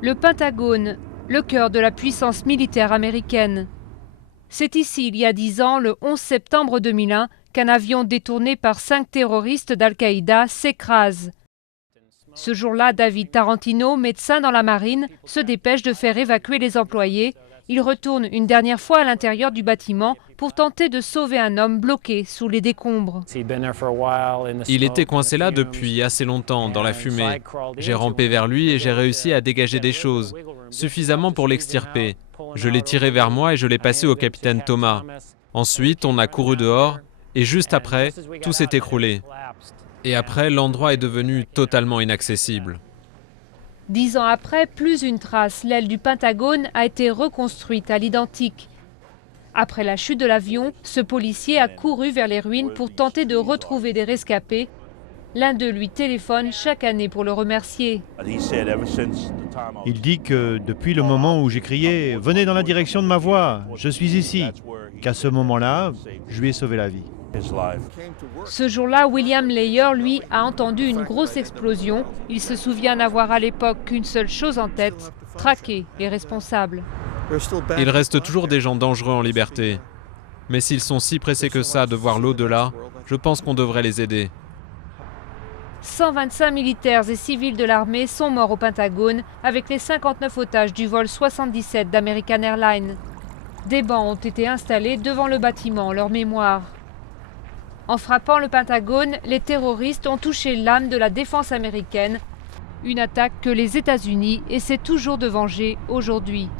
Le Pentagone, le cœur de la puissance militaire américaine. C'est ici, il y a 10 ans, le 11 septembre 2001, qu'un avion détourné par 5 terroristes d'Al-Qaïda s'écrase. Ce jour-là, David Tarantino, médecin dans la marine, se dépêche de faire évacuer les employés. Il retourne une dernière fois à l'intérieur du bâtiment pour tenter de sauver un homme bloqué sous les décombres. Il était coincé là depuis assez longtemps, dans la fumée. J'ai rampé vers lui et j'ai réussi à dégager des choses, suffisamment pour l'extirper. Je l'ai tiré vers moi et je l'ai passé au capitaine Thomas. Ensuite, on a couru dehors et juste après, tout s'est écroulé. Et après, l'endroit est devenu totalement inaccessible. 10 ans après, plus une trace, l'aile du Pentagone a été reconstruite à l'identique. Après la chute de l'avion, ce policier a couru vers les ruines pour tenter de retrouver des rescapés. L'un d'eux lui téléphone chaque année pour le remercier. Il dit que depuis le moment où j'ai crié « Venez dans la direction de ma voix, je suis ici », qu'à ce moment-là, je lui ai sauvé la vie. Ce jour-là, William Layer, lui, a entendu une grosse explosion. Il se souvient n'avoir à l'époque qu'une seule chose en tête, traquer les responsables. Il reste toujours des gens dangereux en liberté. Mais s'ils sont si pressés que ça de voir l'au-delà, je pense qu'on devrait les aider. 125 militaires et civils de l'armée sont morts au Pentagone avec les 59 otages du vol 77 d'American Airlines. Des bancs ont été installés devant le bâtiment en leur mémoire. En frappant le Pentagone, les terroristes ont touché l'âme de la défense américaine, une attaque que les États-Unis essaient toujours de venger aujourd'hui.